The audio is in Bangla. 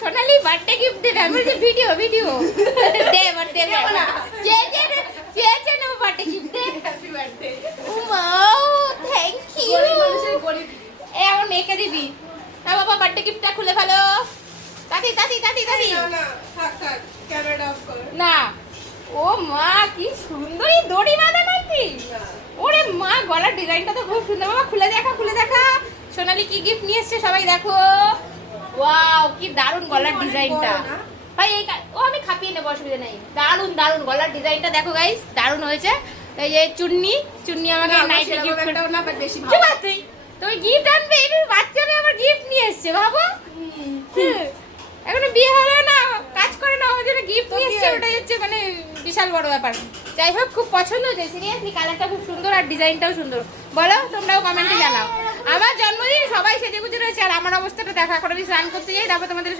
সোনালি বার্থডে গিফট দেবে। আমি বলছি ভিডিও ভিডিও দে এবার দেবে না। চেয়েছে না বার্থডে গিফট দে। Happy birthday. Wow thank you. গরিব মানুষের গরিব। এ আমার মেয়েকে দিবি না বাবা, বার্থডে গিফটটা খুলে ফেলো। তাড়ি তাড়ি তাড়ি তাড়ি। না না থাক থাক ক্যামেরা অফ কর। না ও মা কি সুন্দরী দড়ি বাঁধা নাকি। না ওরে মা গলার ডিজাইনটা তো খুব সুন্দর। বাবা খুলে দেখা খুলে দেখা। সোনালি কি গিফট নিয়ে এসেছে সবাই দেখো। ওয়াও কি দারুণ গলার অনেক ডিজাইনটা। বড় না? ভাই এই ও আমি খাপিয়ে নেবো, অসুবিধা নেই। দারুণ দারুণ গলার ডিজাইনটা দেখো গাইস, দারুণ হয়েছে। এই যে চুন্নি চুন্নি আমাকে নাইটে গিফট করে। না বাট বেশি চুপ ভালো। তুই, তুমি গিফট আনবে এই বাচ্চা মেয়ে আমার গিফট নিয়ে এসেছে ভাবো। এখনো বিয়ে হলো না, কাজ করে না, আমার জন্য গিফট নিয়ে এসেছে। ওটাই হচ্ছে মানে বিশাল বড় ব্যাপার। যাই হোক খুব পছন্দ হয়েছে, সিরিয়াসলি কালারটা খুব সুন্দর আর ডিজাইনটাও সুন্দর। বলো তোমরাও কমেন্টে জানাও। আমার জন্মদিন সবাই সেজে গুজে রয়েছে আর আমার অবস্থাটা দেখা করে, আমি স্নান করতে যাই তারপর তোমাদের